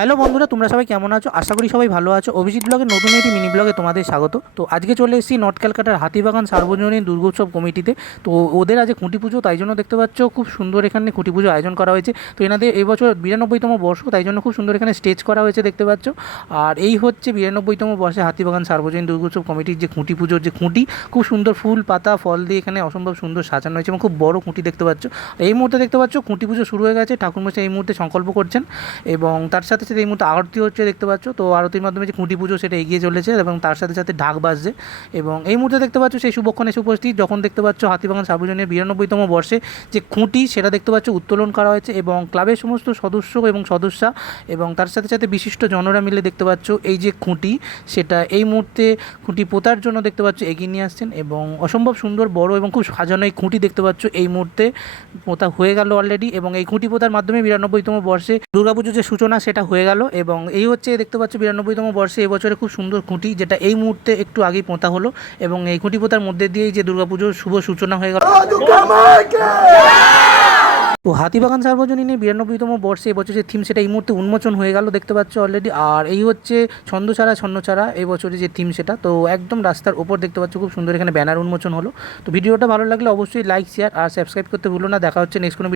Hello বন্ধুরা, তোমরা সবাই কেমন আছো? আশা করি সবাই ভালো আছো। অভিজিৎ ব্লগের নতুন একটি মিনি ব্লগে তোমাদের স্বাগত। তো আজকে চলে এসেছি নর্থ ক্যালকাটার হাতিবাগান সার্বজনীন দুর্গোৎসব কমিটিতে। তো ওদের আজ খুঁটি পুজো, তাই জন্য দেখতে পাচ্ছ খুব সুন্দর এখানে খুঁটি পুজো আয়োজন করা হয়েছে। তো এনাদের এবছর 92তম বর্ষ, তাই জন্য খুব সুন্দর এখানে স্টেজ করা হয়েছে দেখতে পাচ্ছ। আর এই হচ্ছে 92তম বর্ষে হাতিবাগান সার্বজনীন দুর্গোৎসব কমিটির যে খুঁটি পুজোর যে খুঁটি, খুব সুন্দর ফুল পাতা ফল দিয়ে এখানে অসম্ভব সুন্দর সাজানো হয়েছে এবং খুব বড় খুঁটি দেখতে পাচ্ছ। এই মুহূর্তে দেখতে পাচ্ছ খুঁটি পুজো শুরু হয়ে গেছে, ঠাকুরমশাই এই মুহূর্তে সংকল্প করছেন এবং তার সাথে সাথে এই মুহূর্তে আরতি হচ্ছে দেখতে পাচ্ছ। তো আরতির মাধ্যমে যে খুঁটি পুজো সেটা এগিয়ে চলেছে এবং তার সাথে সাথে ঢাক বাজছে এবং এই মুহূর্তে দেখতে পাচ্ছ সেই শুভক্ষণ এসে উপস্থিত, যখন দেখতে পাচ্ছ হাতিবাগান সার্বজনীনের 92তম বর্ষে যে খুঁটি সেটা দেখতে পাচ্ছ উত্তোলন করা হয়েছে এবং ক্লাবের সমস্ত সদস্য এবং সদস্যা এবং তার সাথে সাথে বিশিষ্ট জনরা মিলে দেখতে পাচ্ছ এই যে খুঁটি সেটা এই মুহূর্তে খুঁটি পোতার জন্য দেখতে পাচ্ছ এগিয়ে নিয়ে আসছেন এবং অসম্ভব সুন্দর বড় এবং খুব সাজানো এই খুঁটি দেখতে পাচ্ছ এই মুহূর্তে পোতা হয়ে গেল অলরেডি এবং এই খুঁটি পোতার মাধ্যমে 92তম বর্ষে দুর্গাপুজোর যে সূচনা সেটা হয়ে গেল এবং এই হচ্ছে দেখতে পাচ্ছ 92তম বর্ষে এবছরে খুব সুন্দর খুঁটি, যেটা এই মুহূর্তে একটু আগেই পোঁতা হলো এবং এই খুঁটি পোঁতার মধ্যে দিয়েই যে দুর্গাপুজোর শুভ সূচনা হয়ে গেল। তো হাতিবাগান সার্বজনীনের 92তম বর্ষে এবছর যে থিম সেটা এই মুহূর্তে উন্মোচন হয়ে গেল দেখতে পাচ্ছ অলরেডি। আর এই হচ্ছে ছন্নছাড়া এই বছরে যে থিম সেটা, তো একদম রাস্তার ওপর দেখতে পাচ্ছ খুব সুন্দর এখানে ব্যানার উন্মোচন হলো। তো ভিডিওটা ভালো লাগলে অবশ্যই লাইক শেয়ার আর সাবস্ক্রাইব করতে ভুলো না। দেখা হচ্ছে নেক্সট কোনো